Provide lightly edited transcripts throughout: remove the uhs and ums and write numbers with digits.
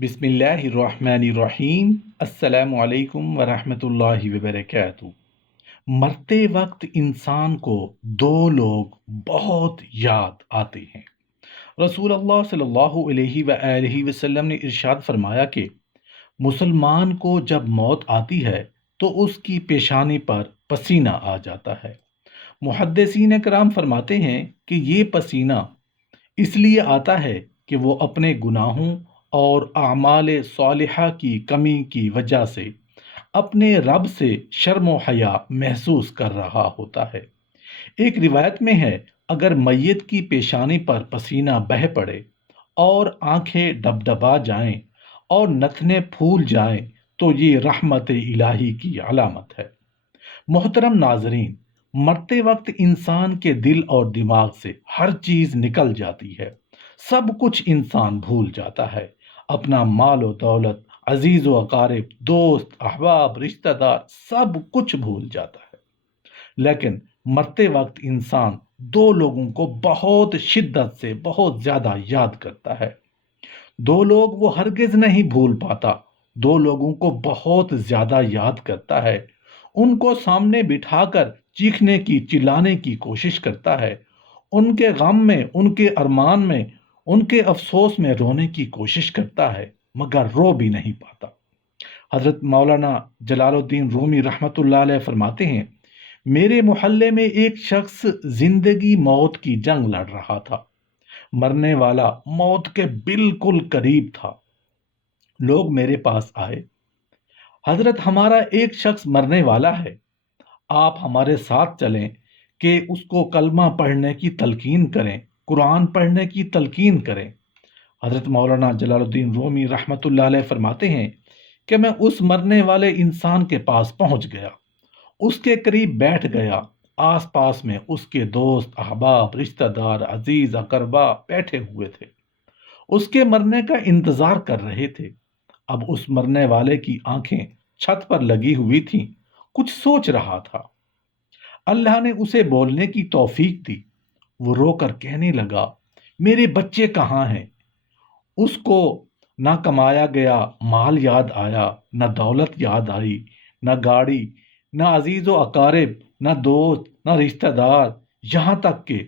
بسم اللہ الرحمن الرحیم۔ السلام علیکم ورحمۃ اللہ وبرکاتہ۔ مرتے وقت انسان کو دو لوگ بہت یاد آتے ہیں۔ رسول اللہ صلی اللہ علیہ وآلہ وسلم نے ارشاد فرمایا کہ مسلمان کو جب موت آتی ہے تو اس کی پیشانی پر پسینہ آ جاتا ہے۔ محدثین کرام فرماتے ہیں کہ یہ پسینہ اس لیے آتا ہے کہ وہ اپنے گناہوں اور اعمال صالحہ کی کمی کی وجہ سے اپنے رب سے شرم و حیا محسوس کر رہا ہوتا ہے۔ ایک روایت میں ہے، اگر میت کی پیشانی پر پسینہ بہہ پڑے اور آنکھیں ڈبڈبا جائیں اور نتنے پھول جائیں تو یہ رحمت الہی کی علامت ہے۔ محترم ناظرین، مرتے وقت انسان کے دل اور دماغ سے ہر چیز نکل جاتی ہے۔ سب کچھ انسان بھول جاتا ہے، اپنا مال و دولت، عزیز و اقارب، دوست احباب، رشتہ دار، سب کچھ بھول جاتا ہے۔ لیکن مرتے وقت انسان دو لوگوں کو بہت شدت سے بہت زیادہ یاد کرتا ہے۔ دو لوگ وہ ہرگز نہیں بھول پاتا، دو لوگوں کو بہت زیادہ یاد کرتا ہے۔ ان کو سامنے بٹھا کر چیخنے کی چلانے کی کوشش کرتا ہے، ان کے غم میں، ان کے ارمان میں، ان کے افسوس میں رونے کی کوشش کرتا ہے، مگر رو بھی نہیں پاتا۔ حضرت مولانا جلال الدین رومی رحمۃ اللہ علیہ فرماتے ہیں، میرے محلے میں ایک شخص زندگی موت کی جنگ لڑ رہا تھا، مرنے والا موت کے بالکل قریب تھا۔ لوگ میرے پاس آئے، حضرت ہمارا ایک شخص مرنے والا ہے، آپ ہمارے ساتھ چلیں کہ اس کو کلمہ پڑھنے کی تلقین کریں، قرآن پڑھنے کی تلقین کریں۔ حضرت مولانا جلال الدین رومی رحمۃ اللہ علیہ فرماتے ہیں کہ میں اس مرنے والے انسان کے پاس پہنچ گیا، اس کے قریب بیٹھ گیا، آس پاس میں اس کے دوست احباب، رشتہ دار، عزیز اقربا بیٹھے ہوئے تھے، اس کے مرنے کا انتظار کر رہے تھے۔ اب اس مرنے والے کی آنکھیں چھت پر لگی ہوئی تھیں، کچھ سوچ رہا تھا۔ اللہ نے اسے بولنے کی توفیق دی۔ وہ رو کر کہنے لگا، میرے بچے کہاں ہیں؟ اس کو نہ کمایا گیا مال یاد آیا، نہ دولت یاد آئی، نہ گاڑی، نہ عزیز و اقارب، نہ دوست، نہ رشتہ دار، یہاں تک کہ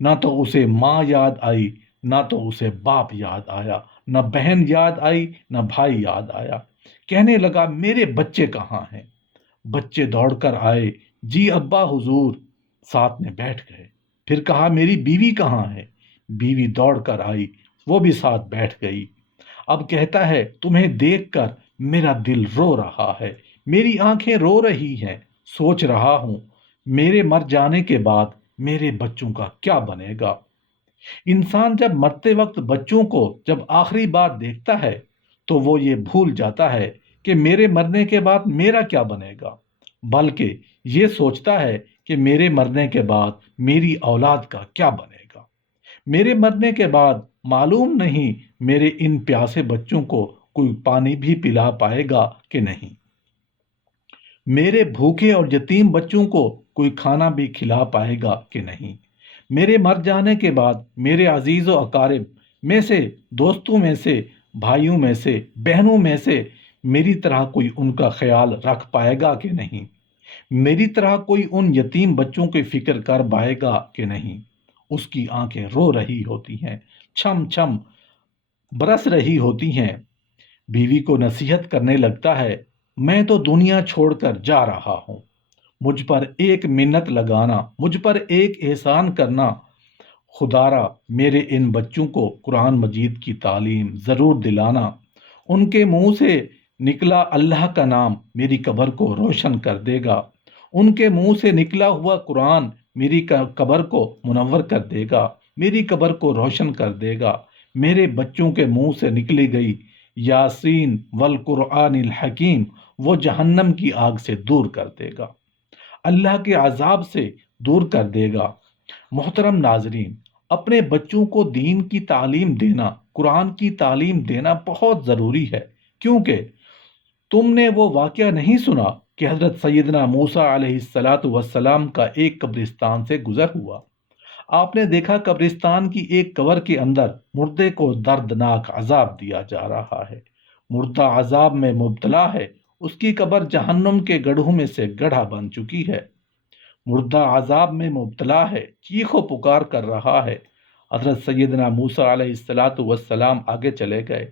نہ تو اسے ماں یاد آئی، نہ تو اسے باپ یاد آیا، نہ بہن یاد آئی، نہ بھائی یاد آیا۔ کہنے لگا، میرے بچے کہاں ہیں؟ بچے دوڑ کر آئے، جی ابا حضور، ساتھ میں بیٹھ گئے۔ پھر کہا، میری بیوی کہاں ہے؟ بیوی دوڑ کر آئی، وہ بھی ساتھ بیٹھ گئی۔ اب کہتا ہے، تمہیں دیکھ کر میرا دل رو رہا ہے، میری آنکھیں رو رہی ہیں، سوچ رہا ہوں میرے مر جانے کے بعد میرے بچوں کا کیا بنے گا۔ انسان جب مرتے وقت بچوں کو جب آخری بار دیکھتا ہے تو وہ یہ بھول جاتا ہے کہ میرے مرنے کے بعد میرا کیا بنے گا، بلکہ یہ سوچتا ہے کہ میرے مرنے کے بعد میری اولاد کا کیا بنے گا۔ میرے مرنے کے بعد معلوم نہیں میرے ان پیاسے بچوں کو کوئی پانی بھی پلا پائے گا کہ نہیں، میرے بھوکے اور یتیم بچوں کو کوئی کھانا بھی کھلا پائے گا کہ نہیں۔ میرے مر جانے کے بعد میرے عزیز و اقارب میں سے، دوستوں میں سے، بھائیوں میں سے، بہنوں میں سے میری طرح کوئی ان کا خیال رکھ پائے گا کہ نہیں، میری طرح کوئی ان یتیم بچوں کی فکر کر پائے گا کہ نہیں۔ اس کی آنکھیں رو رہی ہوتی ہیں، چھم چھم برس رہی ہوتی ہیں۔ بیوی کو نصیحت کرنے لگتا ہے، میں تو دنیا چھوڑ کر جا رہا ہوں، مجھ پر ایک منت لگانا، مجھ پر ایک احسان کرنا، خدارا میرے ان بچوں کو قرآن مجید کی تعلیم ضرور دلانا، ان کے منہ سے نکلا اللہ کا نام میری قبر کو روشن کر دے گا، ان کے منہ سے نکلا ہوا قرآن میری قبر کو منور کر دے گا، میری قبر کو روشن کر دے گا، میرے بچوں کے منہ سے نکلی گئی یاسین والقرآن الحکیم وہ جہنم کی آگ سے دور کر دے گا، اللہ کے عذاب سے دور کر دے گا۔ محترم ناظرین، اپنے بچوں کو دین کی تعلیم دینا، قرآن کی تعلیم دینا بہت ضروری ہے، کیونکہ تم نے وہ واقعہ نہیں سنا کہ حضرت سیدنا موسیٰ علیہ السلام کا ایک قبرستان سے گزر ہوا۔ آپ نے دیکھا قبرستان کی ایک قبر کے اندر مردے کو دردناک عذاب دیا جا رہا ہے، مردہ عذاب میں مبتلا ہے، اس کی قبر جہنم کے گڑھوں میں سے گڑھا بن چکی ہے۔ مردہ عذاب میں مبتلا ہے، چیخ و پکار کر رہا ہے۔ حضرت سیدنا موسیٰ علیہ السلام آگے چلے گئے۔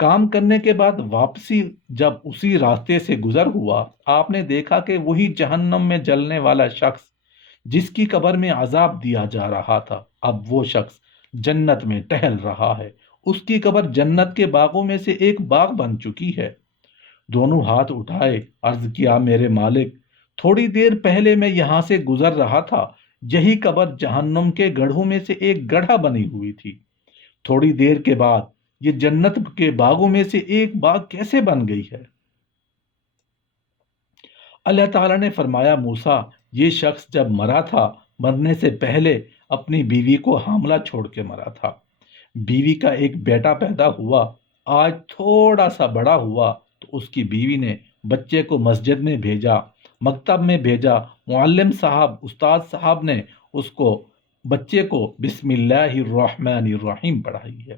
کام کرنے کے بعد واپسی جب اسی راستے سے گزر ہوا، آپ نے دیکھا کہ وہی جہنم میں جلنے والا شخص جس کی قبر میں عذاب دیا جا رہا تھا، اب وہ شخص جنت میں ٹہل رہا ہے۔ اس کی قبر جنت کے باغوں میں سے ایک باغ بن چکی ہے۔ دونوں ہاتھ اٹھائے، عرض کیا، میرے مالک، تھوڑی دیر پہلے میں یہاں سے گزر رہا تھا، یہی قبر جہنم کے گڑھوں میں سے ایک گڑھا بنی ہوئی تھی۔ تھوڑی دیر کے بعد یہ جنت کے باغوں میں سے ایک باغ کیسے بن گئی ہے؟ اللہ تعالیٰ نے فرمایا، موسیٰ، یہ شخص جب مرا تھا، مرنے سے پہلے اپنی بیوی کو حاملہ چھوڑ کے مرا تھا۔ بیوی کا ایک بیٹا پیدا ہوا، آج تھوڑا سا بڑا ہوا تو اس کی بیوی نے بچے کو مسجد میں بھیجا، مکتب میں بھیجا، معلم صاحب، استاد صاحب نے اس کو بچے کو بسم اللہ الرحمن الرحیم پڑھائی ہے۔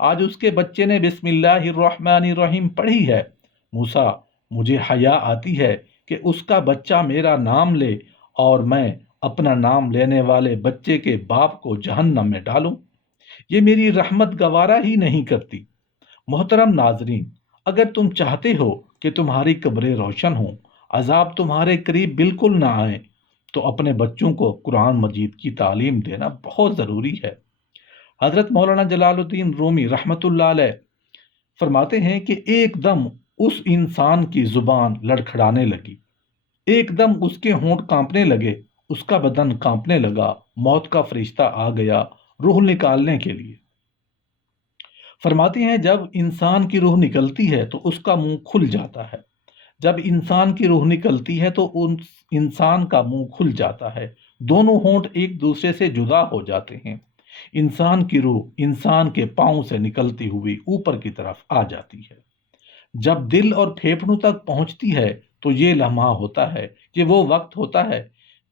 آج اس کے بچے نے بسم اللہ الرحمن الرحیم پڑھی ہے۔ موسیٰ، مجھے حیا آتی ہے کہ اس کا بچہ میرا نام لے اور میں اپنا نام لینے والے بچے کے باپ کو جہنم میں ڈالوں۔ یہ میری رحمت گوارا ہی نہیں کرتی۔ محترم ناظرین، اگر تم چاہتے ہو کہ تمہاری قبریں روشن ہوں، عذاب تمہارے قریب بالکل نہ آئے، تو اپنے بچوں کو قرآن مجید کی تعلیم دینا بہت ضروری ہے۔ حضرت مولانا جلال الدین رومی رحمۃ اللہ علیہ فرماتے ہیں کہ ایک دم اس انسان کی زبان لڑکھڑانے لگی، ایک دم اس کے ہونٹ کانپنے لگے، اس کا بدن کانپنے لگا، موت کا فرشتہ آ گیا روح نکالنے کے لیے۔ فرماتے ہیں جب انسان کی روح نکلتی ہے تو اس کا منہ کھل جاتا ہے، جب انسان کی روح نکلتی ہے تو انسان کا منہ کھل جاتا ہے، دونوں ہونٹ ایک دوسرے سے جدا ہو جاتے ہیں۔ انسان کی روح انسان کے پاؤں سے نکلتی ہوئی اوپر کی طرف آ جاتی ہے۔ جب دل اور پھیپھڑوں تک پہنچتی ہے تو یہ لمحہ ہوتا ہے، یہ وہ وقت ہوتا ہے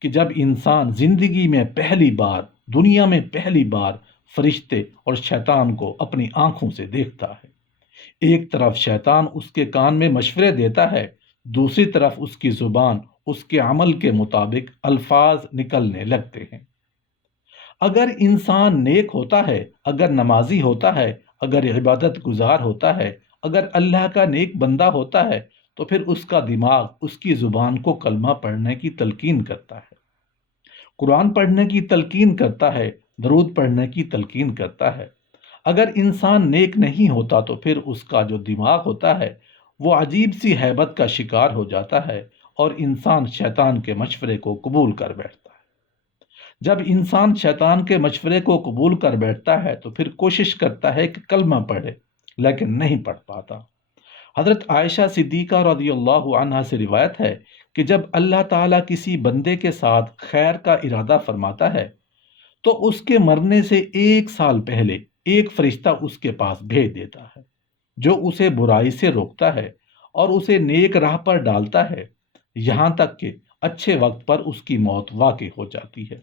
کہ جب انسان زندگی میں پہلی بار، دنیا میں پہلی بار فرشتے اور شیطان کو اپنی آنکھوں سے دیکھتا ہے۔ ایک طرف شیطان اس کے کان میں مشورے دیتا ہے، دوسری طرف اس کی زبان اس کے عمل کے مطابق الفاظ نکلنے لگتے ہیں۔ اگر انسان نیک ہوتا ہے، اگر نمازی ہوتا ہے، اگر عبادت گزار ہوتا ہے، اگر اللہ کا نیک بندہ ہوتا ہے، تو پھر اس کا دماغ اس کی زبان کو کلمہ پڑھنے کی تلقین کرتا ہے، قرآن پڑھنے کی تلقین کرتا ہے، درود پڑھنے کی تلقین کرتا ہے۔ اگر انسان نیک نہیں ہوتا تو پھر اس کا جو دماغ ہوتا ہے وہ عجیب سی ہیبت کا شکار ہو جاتا ہے اور انسان شیطان کے مشورے کو قبول کر بیٹھتا ہے۔ جب انسان شیطان کے مشورے کو قبول کر بیٹھتا ہے تو پھر کوشش کرتا ہے کہ کلمہ پڑھے، لیکن نہیں پڑھ پاتا۔ حضرت عائشہ صدیقہ رضی اللہ عنہا سے روایت ہے کہ جب اللہ تعالیٰ کسی بندے کے ساتھ خیر کا ارادہ فرماتا ہے تو اس کے مرنے سے 1 سال پہلے ایک فرشتہ اس کے پاس بھیج دیتا ہے جو اسے برائی سے روکتا ہے اور اسے نیک راہ پر ڈالتا ہے، یہاں تک کہ اچھے وقت پر اس کی موت واقع ہو جاتی ہے۔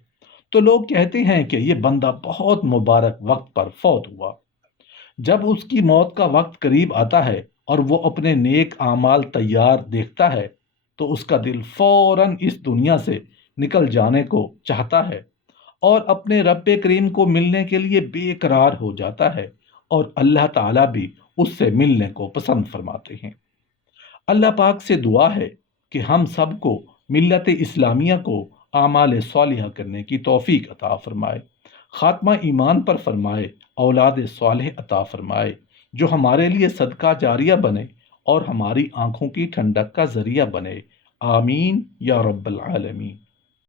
تو لوگ کہتے ہیں کہ یہ بندہ بہت مبارک وقت پر فوت ہوا۔ جب اس کی موت کا وقت قریب آتا ہے اور وہ اپنے نیک اعمال تیار دیکھتا ہے تو اس کا دل فوراً اس دنیا سے نکل جانے کو چاہتا ہے اور اپنے رب کریم کو ملنے کے لیے بے قرار ہو جاتا ہے، اور اللہ تعالیٰ بھی اس سے ملنے کو پسند فرماتے ہیں۔ اللہ پاک سے دعا ہے کہ ہم سب کو ملت اسلامیہ کو اعمال صالحہ کرنے کی توفیق عطا فرمائے، خاتمہ ایمان پر فرمائے، اولاد صالح عطا فرمائے جو ہمارے لیے صدقہ جاریہ بنے اور ہماری آنکھوں کی ٹھنڈک کا ذریعہ بنے۔ آمین یا رب العالمین۔